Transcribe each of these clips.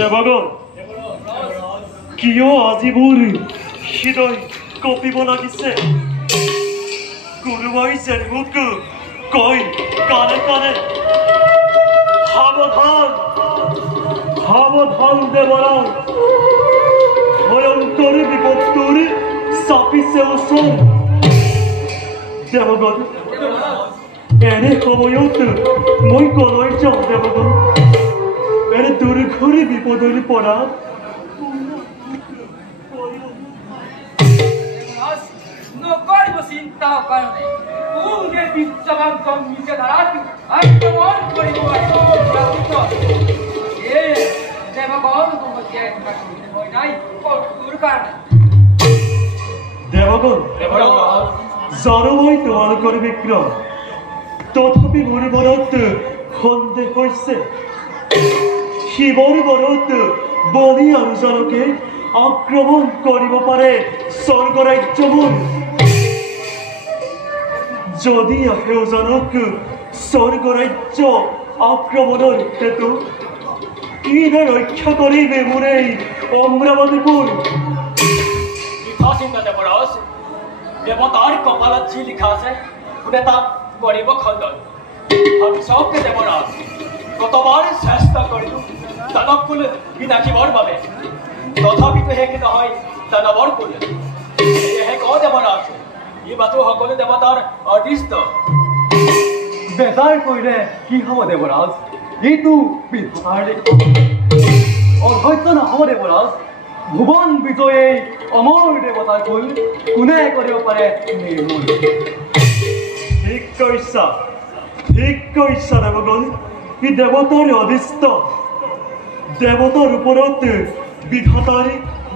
দেৱগণ কিয় আজি মোৰ হৃদয় কঁপিব লাগিছে কোনোবাই যেন মোক কয় কাণে কাণে সাৱধান সাৱধান দেৱৰাজ ভয়ংকৰ বিপদটোৰ চাপিছে ওচৰ দেৱগণ এনে সময়ত মই কলৈ যাওঁ দেৱগণ এনে দুৰ্ঘৰি বিপদৰ পৰা নকৰিব চিন্তা কাৰণে কোনে বিশ্ববাংকম নিজে ধাৰাটো আক্ৰমণ কৰিব এই দেৱগণ মই নাই তোৰ কাৰণে দেৱগণ জানো মই তোমালোকৰ বিক্ৰম তথাপি মোৰ মনত সন্দেহ হৈছে শিৱৰ বৰত বলি আৰু জানকে আক্ৰমণ কৰিব পাৰে স্বৰ্গৰাজ্যবোৰ যদি আহে জানক স্বৰ্গৰাজ্য আক্ৰমণৰ হেতু কিনে ৰক্ষা কৰিবে মোৰ এই অমৰাৱতীপুৰ চিন্তা দেৱৰাজ দেৱতাৰ কপালত যি লিখা আছে কোনে তাক কৰিব খণ্ডন আমি চবকে দেৱৰাজ কতবাৰ চেষ্টা কৰিলো দানৱ কুল বিনাশিবৰ বাবে তথাপিতো শেষ নহয় দানৱৰ কুল সেয়েহে ক দেৱৰাজ ই মাথো সকলো দেৱতাৰ অদৃষ্ট বেজাৰ কৰিলে কি হ'ব দেৱৰাজ এইটো অধৈৰ্য নহ'ব দেৱৰাজ ভুৱন বিজয়ে অমৰ দেৱতাৰ কুল কোনে কৰিব পাৰে নিৰ্মূল ঠিক কৈছা দেৱগণ ই দেৱতাৰ অদৃষ্ট দেৱতাৰ ওপৰত বিধাতাৰ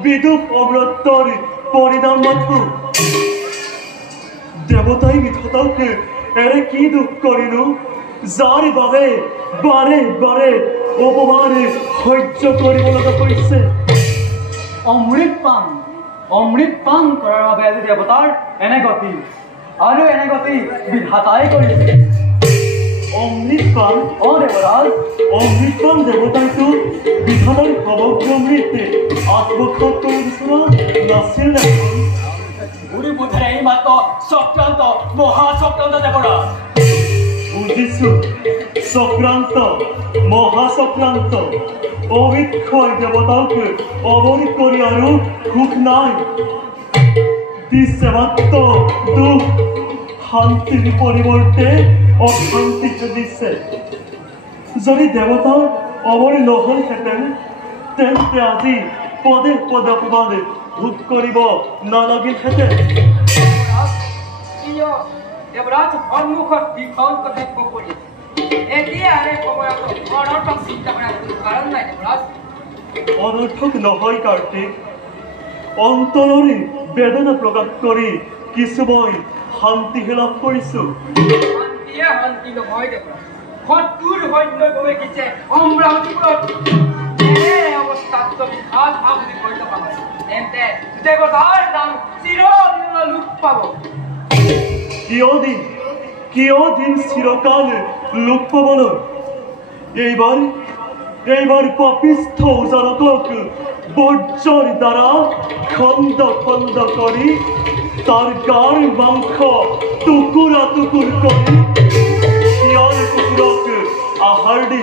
বিদুপ অমৃতৰ পৰিণাম মাথো দেৱতাই বিধাতাক এৰে কি দুখ কৰিলো যাৰ বাবে বাৰে বাৰে অপমান সহ্য কৰিব লগা হৈছে অমৃত পান কৰাৰ বাবে আজি দেৱতাৰ এনে গতি আৰু এনে গতি বিধাতাই কৰিছে অমৃত পান দেৱৰাজ অমৃত পান দেৱতাইতো বিধাতাৰ সমগ্ৰ অমৃত আত্মসাৎ কৰি বিচৰা নাছিল দেখোন গুৰু বুদ্ধেৰে এই মাত্ৰ চক্ৰান্ত মহাচক্ৰান্ত দেৱৰাজ বুজিছো চক্ৰান্ত মহাচক্ৰান্ত অবিক্ষয় দেৱতাক অৱৰ কৰি আৰু সুখ নাই দিছে মাত্ৰ দুখ শান্তিৰ পৰিৱৰ্তে অশান্তিকে দিছে যদি দেৱতাৰ অৱৰ নহলহেঁতেন তেন্তে আজি পদে পদে অপমান ভোগ কৰিব নালাগিলহেঁতেন দেৱৰাজ সন্মুখত বিষণ কৰ্তব্য কৰি এতিয়া সময়ত অনৰ্থক চিন্তা কৰাৰ কোনো কাৰণ নাই দেৱৰাজ অনৰ্থক নহয় কাৰ্তিক অন্তৰৰে বেদনা প্ৰকাশ কৰি কিছু মই শান্তিহে লাভ কৰিছোঁ শান্তি নহয় দেৱৰাজ শত্ৰুৰ সৈন্যই প্ৰৱেশিছে অমৰাৱতীপুৰত এনে অৱস্থাত যদি ভাল ভাবুলি কৰি নাপাব তেন্তে দেৱতাৰ নাম চিৰদিনলৈ লোপ পাব কিয় দিন চিৰকাল লোক পাবলৈ এইবাৰ পাপিষ্ঠ জানকক বর্জ্যর দ্বারা খন্দ খন্দ করি তার গার মাংস টুকুরা টুকুর করি শিয়াল কুকুরক আহার দি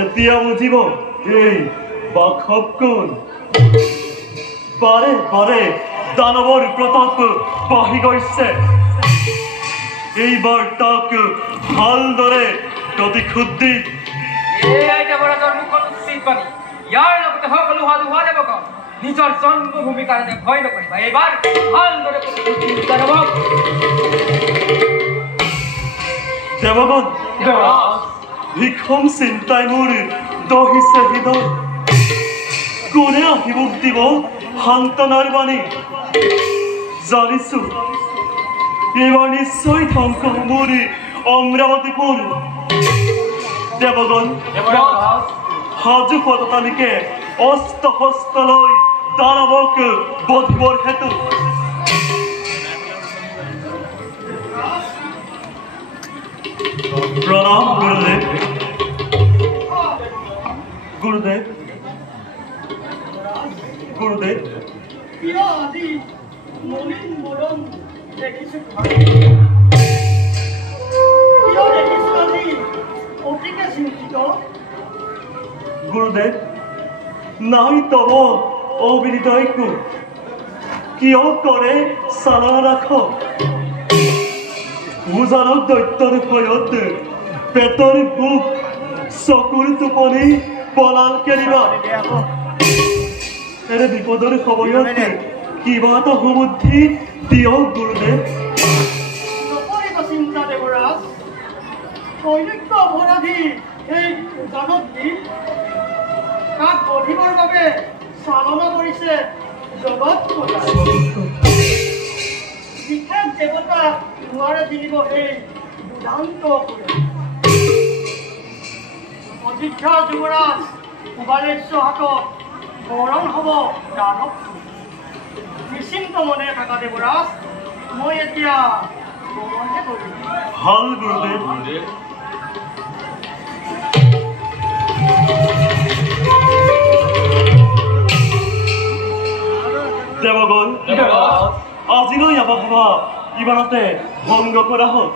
এতিয়া বুজিব এই বাখব কোন বাৰে বাৰে দানৱৰ প্ৰতাপ বাঢ়ি গৈছে এইবাৰ তাক ভালদৰে প্ৰতিশোধ দি আইটা বড় মুখত উচিত বাণী ইয়াৰ লগতে সকলো হাত উভা দেৱক নিজৰ জন্মভূমিৰ কাৰণে ভয় নকৰিবা এইবাৰ ভালদৰে প্ৰতিশোধ দেৱগণ ভীষণ চিন্তাই মোৰ দহিছে হৃদয় কোনে আহি মোক দিব সান্তনাৰ বাণী জানিছো এইবাৰ নিশ্চয় ধ্বংস মোৰ অমৰাৱতীপুৰ দেৱগণ সাজু পদতালিকে অস্ত হস্ত লৈ দানৱক বধিবৰ হেতু প্ৰণাম গুৰুদেৱ গুৰুদেৱ গুৰুদেৱ প্ৰিয় আজি মলিন মৰম দেখিছো প্ৰিয় দেখিছো আজি অতিকে চিন্তিত গুৰুদেৱ নাই তব অবিদিতইকো কিয় কৰে চালা ৰাখ উজানৰ দৈত্যৰ ভয়ত পেটৰ ভোক চকুৰ টোপনি পলাল কেনিবা এৰে বিপদৰ সময়ত কিবা এটা সুবুদ্ধি দিয়ক গুৰুদেৱ নকৰিব চিন্তা দেৱৰাজ কৈলিক্য অপৰাধী এই উজানত দি তাক বধিবৰ বাবে চালনা কৰিছে জগত বিশেষ দেৱতা নোৱাৰে জিনিব এই দুৰ্দান্ত অযোধ্যা যুৱৰাজ কুমাৰেশ্বৰ হাতত বৰণ হ'ব দানৱটো নিশ্চিন্ত মনে থকা দেৱৰাজ মই এতিয়া বৰণহে কৰিম ভাল গুৰুদেৱ দেৱগণ আজিলৈ আমাৰ সভা ইমানতে ভংগ কৰা হওক